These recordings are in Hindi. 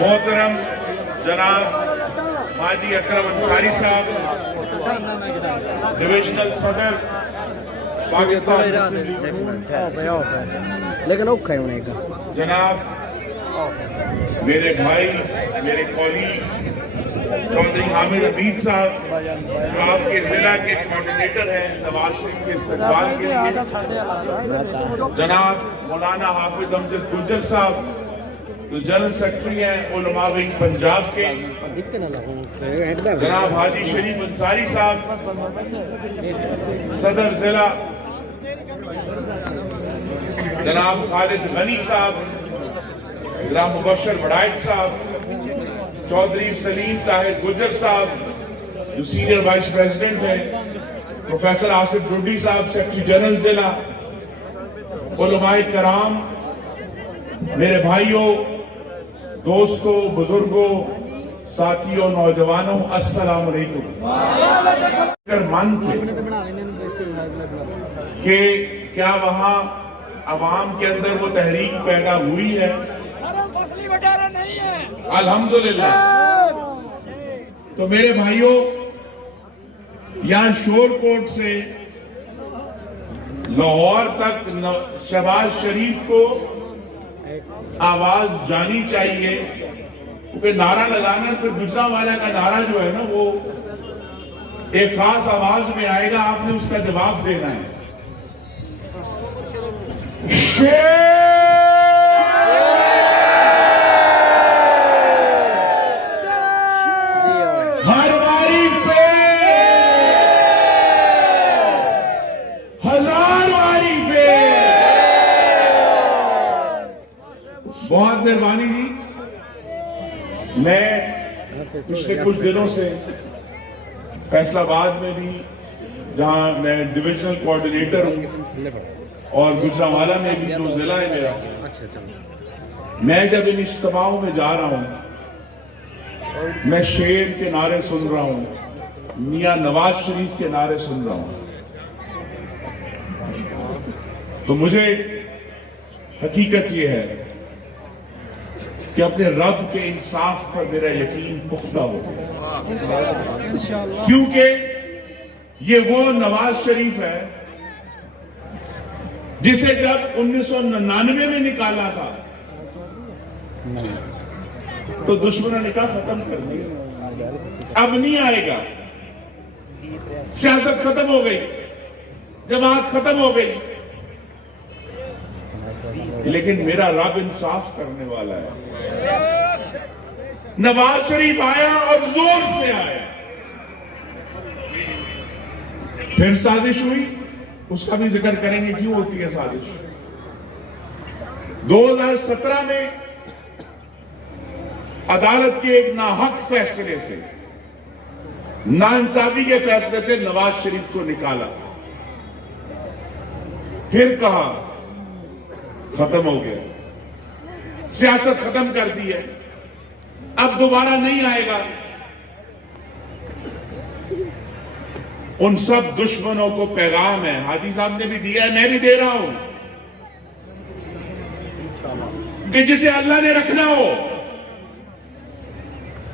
मोहतरम जनाब हाजी अकरम अंसारी साहब, डिविजनल सदर पाकिस्तान, लेकिन औखा है उन्हें का जनाब मेरे भाई, मेरे कॉलीग चौधरी हामिद हमीद साहब, जो आपके जिला के कोऑर्डिनेटर हैं नवाज शरीफ के इस्तकबाल के लिए, जनाब मौलाना हाफिज अमजद गुज्जर साहब, जो जनरल सेक्रेटरी हैं उलमा विंग पंजाब के, जनाब हाजी शरीफ अंसारी साहब, सदर जिला, जनाब खालिद गनी साहब, जनाब मुबशर बड़ाइच साहब, चौधरी सलीम ताहिर गुज्जर साहब जो सीनियर वाइस प्रेसिडेंट हैं, प्रोफेसर आसिफ डुड्डी साहब सेक्रेटरी जनरल जिला, उलमाए कराम, मेरे भाइयों, दोस्तों, बुजुर्गों, साथियों, नौजवानों, अस्सलाम वालेकुम। मन थे कि क्या वहां अवाम के अंदर वो तहरीक पैदा हुई है? नहीं है अल्हम्दुलिल्लाह। तो मेरे भाइयों, यहां शोरकोट से लाहौर तक शहबाज शरीफ को आवाज जानी चाहिए, क्योंकि नारा लगाना फिर गुजरांवाला का नारा जो है ना वो एक खास आवाज में आएगा, आपने उसका जवाब देना है। हर बारी पे, हजार बारी पे। बहुत मेहरबानी जी। मैं पिछले कुछ दिनों से फैसलाबाद में भी, जहां मैं डिविजनल कोऑर्डिनेटर हूं, और गुजरांवाला में भी जो जिला है मेरा, मैं जब इन इज्तिमाओं में जा रहा हूं, मैं शेर के नारे सुन रहा हूं, मियां नवाज शरीफ के नारे सुन रहा हूं, तो मुझे हकीकत यह है कि अपने रब के इंसाफ पर मेरा यकीन पुख्ता हो गया, क्योंकि ये वो नवाज शरीफ है जिसे जब 1999 में निकाला था तो दुश्मनों ने कहा खत्म कर दिया, अब नहीं आएगा, सियासत खत्म हो गई, जमात खत्म हो गई। लेकिन मेरा रब इंसाफ करने वाला है। नवाज शरीफ आया और जोर से आया, फिर साजिश हुई, उसका भी जिक्र करेंगे क्यों होती है साजिश। 2017 में अदालत के एक नाहक फैसले से, नाइंसाफी के फैसले से नवाज शरीफ को निकाला, फिर कहा खत्म हो गया, सियासत खत्म कर दी है, अब दोबारा नहीं आएगा। उन सब दुश्मनों को पैगाम है, हाजी साहब ने भी दिया है, मैं भी दे रहा हूं, कि जिसे अल्लाह ने रखना हो,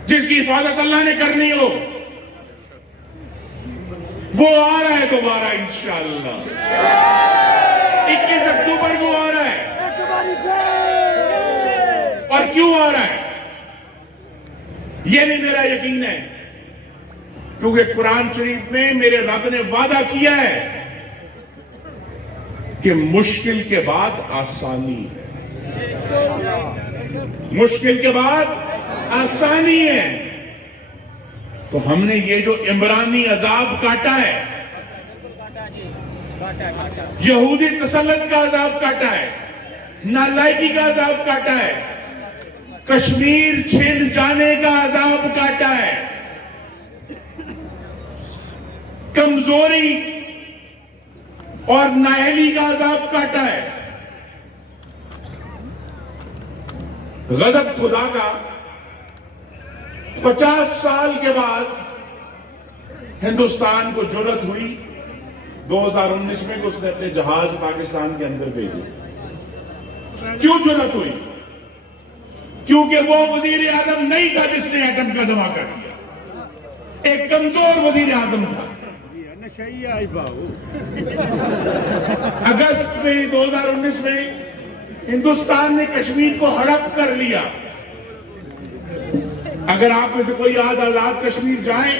जिसकी हिफाजत अल्लाह ने करनी हो, वो आ रहा है दोबारा इंशाअल्लाह। 21 अक्टूबर को आ रहा है। और क्यों आ रहा है ये भी मेरा यकीन है, क्योंकि कुरान शरीफ में मेरे रब ने वादा किया है कि मुश्किल के बाद आसानी है, मुश्किल के बाद आसानी है। तो हमने ये जो इमरानी अजाब काटा है, यहूदी तसल्लुत का अजाब काटा है, नालायकी का अजाब काटा है, कश्मीर छिन जाने का अजाब काटा है, कमजोरी और नाअहली का अजाब काटा है, गजब खुदा का 50 साल के बाद हिंदुस्तान को जुर्रत हुई 2019 में कि उसने अपने जहाज पाकिस्तान के अंदर भेजे। क्यों जरूरत हुई? क्योंकि वो वजीर आजम नहीं था जिसने एटम का धमाका किया, एक कमजोर वजीर आजम था। अगस्त में 2019 में हिंदुस्तान ने कश्मीर को हड़प कर लिया। अगर आप में से कोई आज आजाद कश्मीर जाए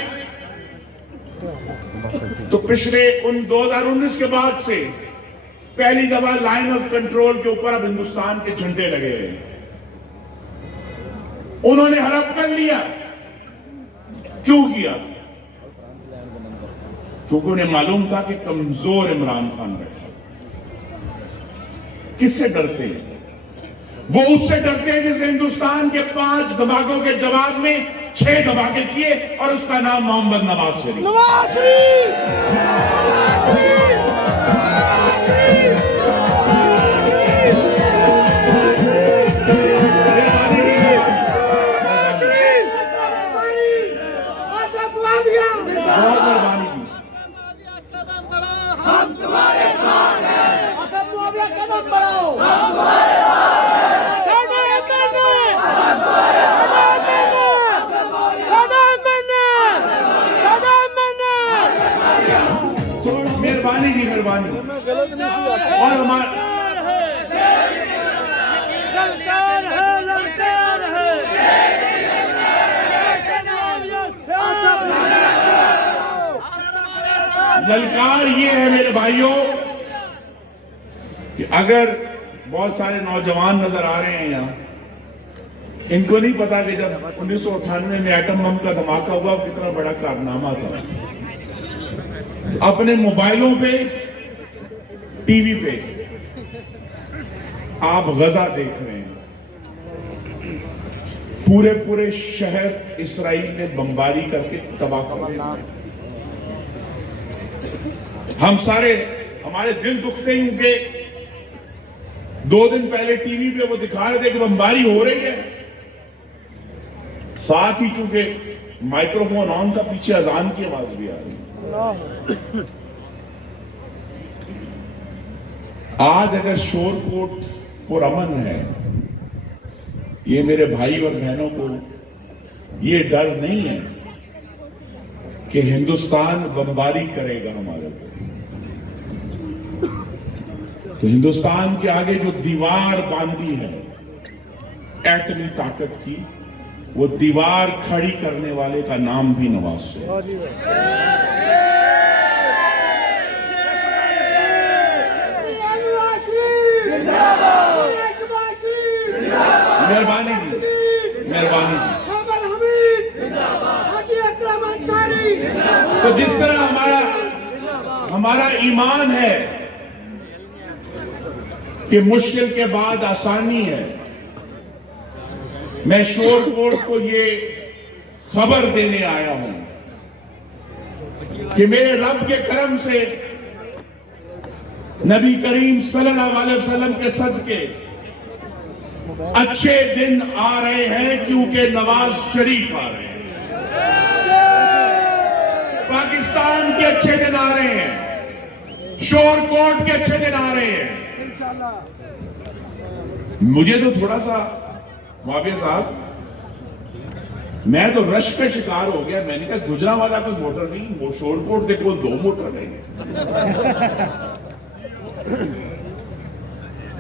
तो पिछले उन 2019 के बाद से पहली दफा लाइन ऑफ कंट्रोल के ऊपर अब हिंदुस्तान के झंडे लगे हुए हैं। उन्होंने हड़प कर लिया। क्यों किया? क्योंकि उन्हें मालूम था कि कमजोर इमरान खान बैठा। किससे डरते हैं? वो उससे डरते हैं जिसे हिंदुस्तान के 5 धमाकों के जवाब में 6 धमाके किए और उसका नाम मोहम्मद नवाज शरीफ। बहुत मेहरबानी की। हम तुम्हारे साथ हैं। असद मुआविया कदम बढ़ाओ। हम तुम्हारे मेहरबानी की मेहरबानी। और हमारा ललकार ये है मेरे भाइयों कि अगर बहुत सारे नौजवान नजर आ रहे हैं यहां, इनको नहीं पता कि जब 1998 में एटम बम का धमाका हुआ कितना बड़ा कारनामा था। अपने मोबाइलों पे, टीवी पे आप गजा देख रहे हैं। पूरे पूरे शहर इसराइल ने बमबारी करके तबाह कर दिया। हम सारे, हमारे दिल दुखते हैं क्योंकि 2 दिन पहले टीवी पे वो दिखा रहे थे कि बमबारी हो रही है। साथ ही क्योंकि माइक्रोफोन ऑन था, पीछे अजान की आवाज भी आ रही। आज अगर शोरकोट पुरअमन है, ये मेरे भाई और बहनों को ये डर नहीं है कि हिंदुस्तान बमबारी करेगा हमारे ऊपर। तो हिंदुस्तान के आगे जो दीवार बांधी है एटमी ताकत की, वो दीवार खड़ी करने वाले का नाम भी नवाज शरीफ। मेहरबानी जी, मेहरबानी जी। तो जिस तरह हमारा ईमान है कि मुश्किल के बाद आसानी है, मैं शोरकोट को ये खबर देने आया हूं कि मेरे रब के करम से नबी करीम सल्लल्लाहु अलैहि वसल्लम के सदके अच्छे दिन आ रहे हैं, क्योंकि नवाज शरीफ आ रहे हैं। पाकिस्तान के अच्छे दिन आ रहे हैं, शोरकोट के अच्छे दिन आ रहे हैं। मुझे तो थोड़ा सा मुआविया साहब, मैं तो रश का शिकार हो गया। मैंने कहा गुजरांवाला कोई मोटर नहीं, वो शोरकोट देखो 2 मोटर रहेंगे।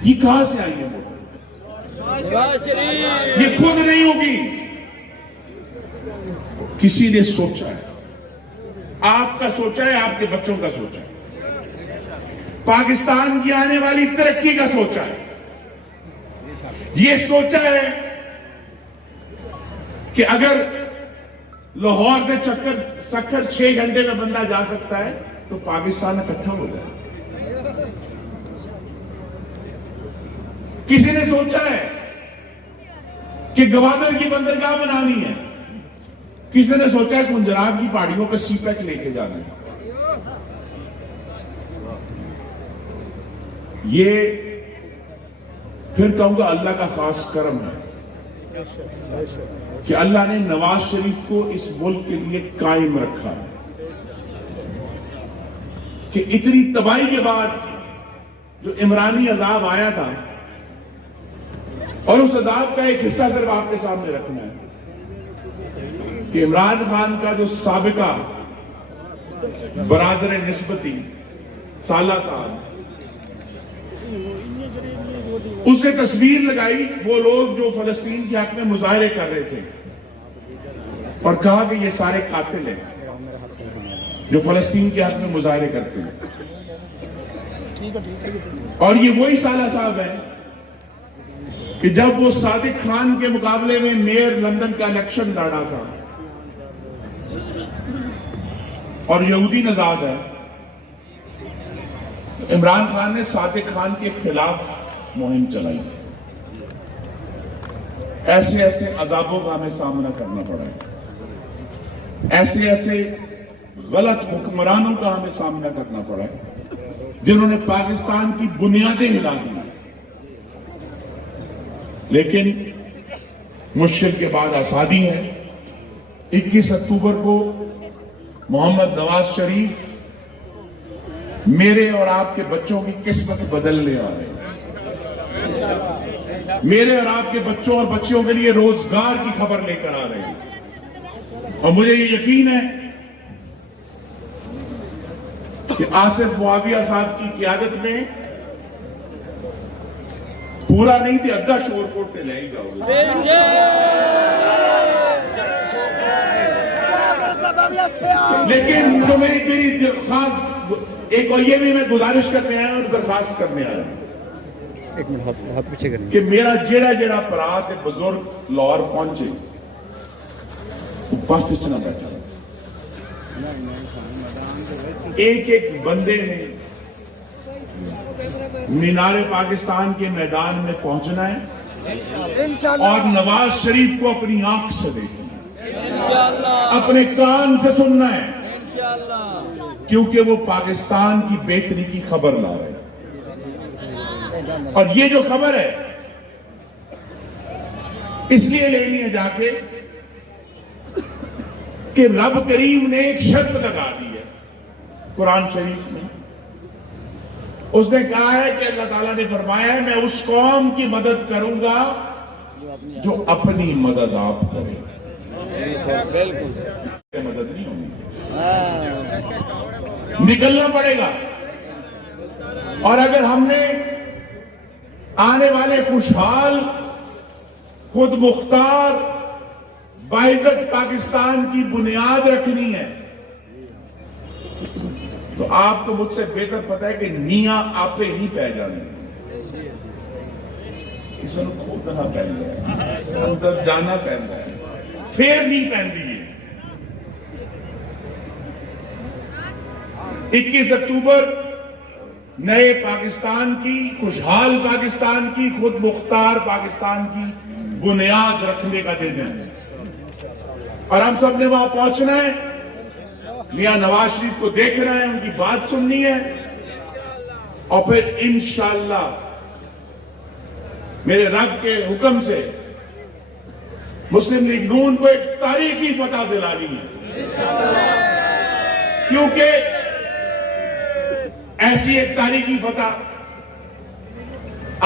ये कहां से आई है मोटर? ये खुद नहीं होगी, किसी ने सोचा है। आपका सोचा है, आपके बच्चों का सोचा है, पाकिस्तान की आने वाली तरक्की का सोचा है। ये सोचा है कि अगर लाहौर से सक्खर 6 घंटे में बंदा जा सकता है तो पाकिस्तान इकट्ठा हो जाए। किसी ने सोचा है कि गवादर की बंदरगाह बनानी है, किसी ने सोचा है गुजरात की पहाड़ियों पर सीपैक लेके जाना है। ये फिर कहूंगा अल्लाह का खास करम है कि अल्लाह ने नवाज शरीफ को इस मुल्क के लिए कायम रखा है कि इतनी तबाही के बाद जो इमरानी अजाब आया था, और उस अजाब का एक हिस्सा सिर्फ आपके सामने रखना है कि इमरान खान का जो साबिका बरादर निस्बती साला साहब, उसने तस्वीर लगाई वो लोग जो फलस्तीन के हक में मुजाहरे कर रहे थे और कहा कि ये सारे कातिल हैं जो फलस्तीन के हक में मुजाहरे करते हैं। और ये वही साला साहब है कि जब वो सादिक खान के मुकाबले में मेयर लंदन का इलेक्शन लड़ा था और यहूदी नजाद है, तो इमरान खान ने सादिक खान के खिलाफ मुहिम चलाई थी। ऐसे ऐसे अजाबों का हमें सामना करना पड़ा है, ऐसे ऐसे गलत हुक्मरानों का हमें सामना करना पड़ा है जिन्होंने पाकिस्तान की बुनियादें हिला दी। लेकिन मुश्किल के बाद आसानी है। 21 अक्टूबर को मोहम्मद नवाज शरीफ मेरे और आपके बच्चों की किस्मत बदलने आ रहे हैं। मेरे और आपके बच्चों और बच्चियों के लिए रोजगार की खबर लेकर आ रहे हैं। और मुझे ये यकीन है कि आसिफ मुआविया साहब की क़यादत में पूरा नहीं थी अद्धा शोरकोट पे ले जाओगे। लेकिन जो मेरी खास एक और ये भी मैं गुजारिश करने आया और दरखास्त करने आया, एक मिनट हाथ पीछे करें कि मेरा जेड़ा जेड़ा भरा ते बुजुर्ग लाहौर पहुंचे बस इतना बैठा, एक एक बंदे ने मीनारे पाकिस्तान के मैदान में पहुंचना है और नवाज शरीफ को अपनी आंख से देखना है, अपने कान से सुनना है, क्योंकि वो पाकिस्तान की बेहतरी की खबर ला रहे हैं। और ये जो खबर है इसलिए लेनी है जाके कि रब करीम ने एक शर्त लगा दी है कुरान शरीफ में। उसने कहा है कि अल्लाह ताला ने फरमाया है मैं उस कौम की मदद करूंगा जो अपनी मदद आप करें। मदद नहीं होगी, निकलना पड़ेगा। और अगर हमने आने वाले खुशहाल, खुद मुख्तार, बाइज्जत पाकिस्तान की बुनियाद रखनी है तो आपको मुझसे बेहतर पता है कि नीया आपे नहीं पै जानी, किसी को खोदना पैंदा है, अंदर जाना पैंदा है, फिर नहीं पैंदी है। 21 अक्टूबर नए पाकिस्तान की, खुशहाल पाकिस्तान की, खुद मुख्तार पाकिस्तान की बुनियाद रखने का दिन है और हम सब ने वहां पहुंचना है। मियां नवाज शरीफ को देखना है, उनकी बात सुननी है और फिर इंशाअल्लाह मेरे रब के हुक्म से मुस्लिम लीग नून को एक तारीखी फतह दिलानी है, क्योंकि ऐसी एक तारीखी फतह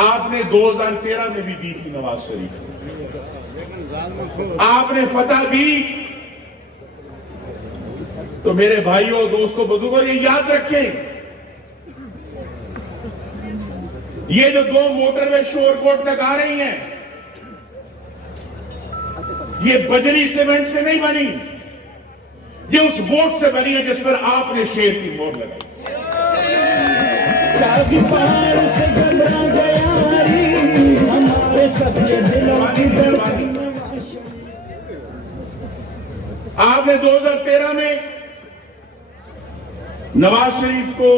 आपने 2013 में भी दी थी नवाज शरीफ को। आपने फतह दी तो मेरे भाइयों, दोस्तों, बुजुर्गों, ये याद रखें, ये जो 2 मोटरवे शोरकोट तक आ रही हैं, ये बजरी सीमेंट से नहीं बनी, ये उस वोट से बनी है जिस पर आपने शेर की मोहर लगाई। आपने 2013 में नवाज शरीफ को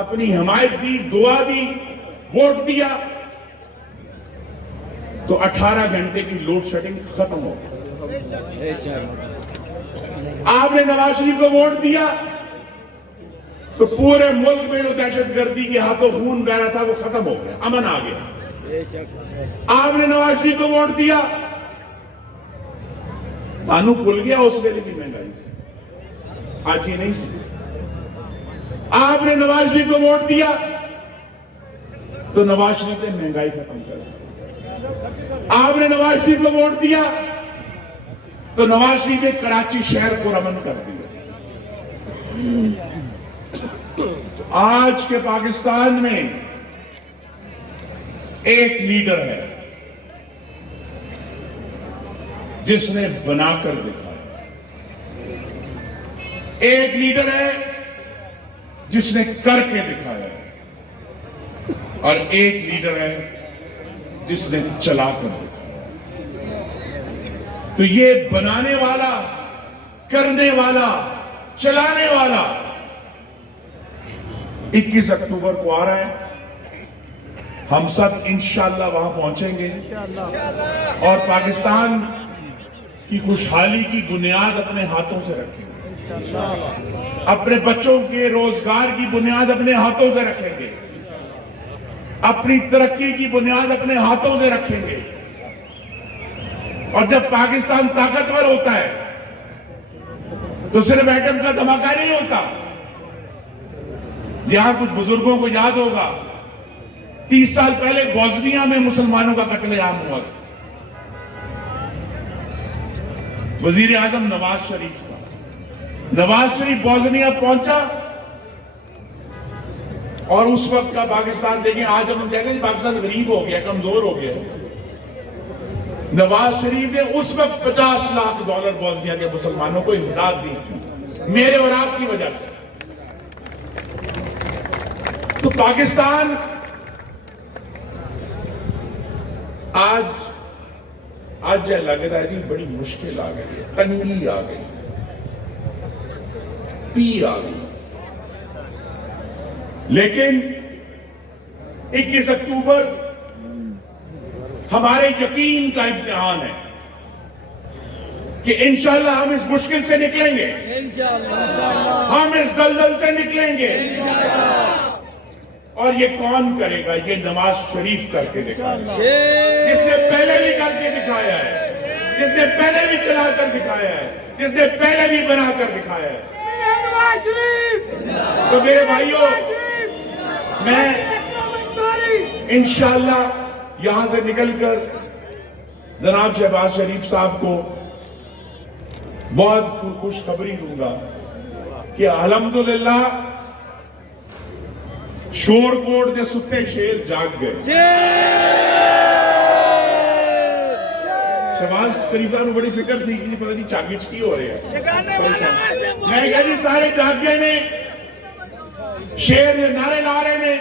अपनी हिमायत दी, दुआ दी, वोट दिया तो 18 घंटे की लोड शेडिंग खत्म हो गई। आपने नवाज शरीफ को वोट दिया तो पूरे मुल्क में जो दहशतगर्दी के हाथों खून बह रहा था वो खत्म हो गया, अमन आ गया। आपने नवाज शरीफ को वोट दिया, तानू भूल गया उस वेले की महंगाई, आज ये नहीं सी। आपने नवाज शरीफ को वोट दिया तो नवाज शरीफ ने महंगाई खत्म कर दी। आपने नवाज शरीफ को वोट दिया तो नवाज शरीफ ने कराची शहर को रमन कर दिया। आज के पाकिस्तान में एक लीडर है जिसने बनाकर दिखाया, एक लीडर है जिसने करके दिखाया, और एक लीडर है जिसने चलाकर दिखाया। तो ये बनाने वाला, करने वाला, चलाने वाला 21 अक्टूबर को आ रहा है। हम सब इंशाअल्लाह वहां पहुंचेंगे और पाकिस्तान की खुशहाली की बुनियाद अपने हाथों से रखेंगे, अपने बच्चों के रोजगार की बुनियाद अपने हाथों से रखेंगे, अपनी तरक्की की बुनियाद अपने हाथों से रखेंगे। और जब पाकिस्तान ताकतवर होता है तो सिर्फ एटम का धमाका नहीं होता। यहां कुछ बुजुर्गों को याद होगा, 30 साल पहले बोस्निया में मुसलमानों का कत्लेआम हुआ था। वजीर आजम नवाज शरीफ था। नवाज शरीफ बोस्निया पहुंचा और उस वक्त का पाकिस्तान देखिए, आज हम कहते हैं पाकिस्तान गरीब हो गया, कमजोर हो गया। नवाज शरीफ ने उस वक्त $50 लाख बोस्निया के मुसलमानों को इमदाद दी थी, मेरे और आपकी वजह से। तो पाकिस्तान आज लगता है जी बड़ी मुश्किल आ गई है, तंगी आ गई, पी आ गई। लेकिन 21 अक्टूबर हमारे यकीन का इम्तिहान है कि इंशाअल्लाह हम इस मुश्किल से निकलेंगे, हम इस दलदल से निकलेंगे। और ये कौन करेगा? ये नवाज शरीफ करके दिखाया, जिसने पहले भी करके दिखाया है, जिसने पहले भी चलाकर दिखाया है, जिसने पहले भी बनाकर दिखाया है। तो मेरे भाइयों, मैं इंशाअल्लाह यहां से निकलकर जनाब शहबाज शरीफ साहब को बहुत खुशखबरी दूंगा कि अल्हम्दुलिल्लाह शोरकोट के सुते शेर जाग गए। शहबाज शरीफ साहब बड़ी फिक्र सी कि पता नहीं चागिच की हो रही है। मैं कहा जी सारे जाग गए ने, शेर नारे ला रहे ने।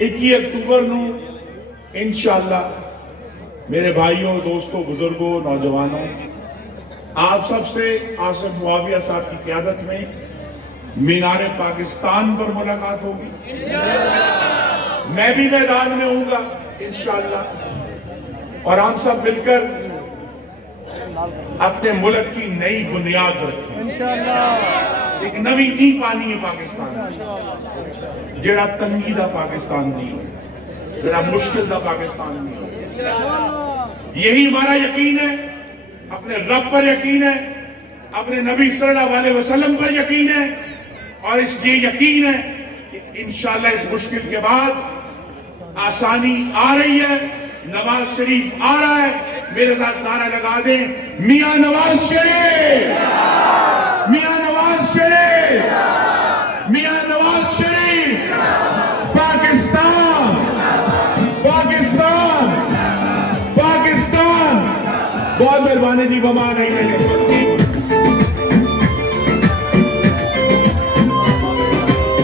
21 अक्टूबर नू इंशाअल्लाह मेरे भाइयों, दोस्तों, बुजुर्गों, नौजवानों, आप सबसे आसिफ मुआविया साहब की क़यादत में मीनारे पाकिस्तान पर मुलाकात होगी। मैं भी मैदान में हूंगा इंशाअल्लाह, और हम सब मिलकर अपने मुल्क की नई बुनियाद रखेंगे। एक नवी नींव पानी है पाकिस्तान, जेड़ा तंगी दा पाकिस्तान नहीं हो, जेड़ा मुश्किल दा पाकिस्तान नहीं हो। यही हमारा यकीन है, अपने रब पर यकीन है, अपने नबी सल्लल्लाहु अलैहि वसल्लम पर यकीन है, और इसलिए यकीन है कि इंशाअल्लाह इस मुश्किल के बाद आसानी आ रही है, नवाज शरीफ आ रहा है। मेरे साथ नारा लगा दें, मियां नवाज शरीफ, मियां नवाज शरीफ, मियां नवाज शरीफ। पाकिस्तान, पाकिस्तान, पाकिस्तान। बहुत मेहरबानी जी, बमा नहीं है।